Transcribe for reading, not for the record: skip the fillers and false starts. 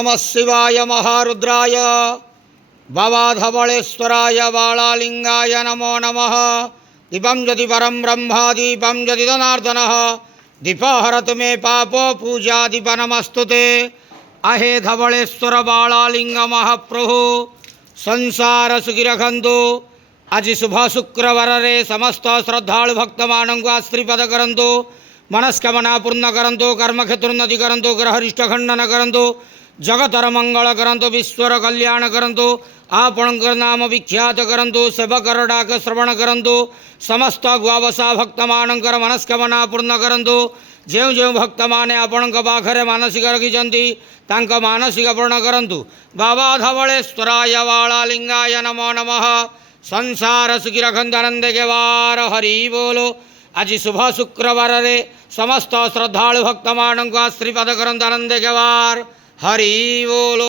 नमः शिवाय महारुद्राय बाबाधवळेश्वराय बालालिंगाय नमो नमः। दीपं यदि परं ब्रह्म दीपं यदि जनार्दनः दीपहरतु मे पापो पूजा दीप नमस्तुते। आहे धवळेश्वर बालालिंग महाप्रभु संसार सुखी रखंतु। आज शुभ शुक्रवार रे समस्त श्रद्धालु भक्त मानक आश्रीपद करंतु। मनस्कामना पूर्ण करंतु। कर्मक्षेत्रोन्नति करंतु। ग्रहरिष्ट खंडन करंतु। जगतर मंगल करंतु। विश्वर कल्याण करंतु। आपणकर नाम विख्यात करंतु। सेवकर डाक श्रवण करंतु। समस्त गुआवसा भक्त मानकर मनस्कामना पूर्ण करंतु। जो जो भक्त माने आपण पाखरे मानसिक रखिंट तांक मानसिक पूर्ण करंतु। बाबा धवळेश्वराय बालालिंगाय नमो नमः। संसार सुखी रखंतु आनंद के वार हरि बोलो। आज शुभ शुक्रवार रे समस्त श्रद्धालु भक्त मानक आश्रीपद करंतु आनंद के वार हरि बोलो।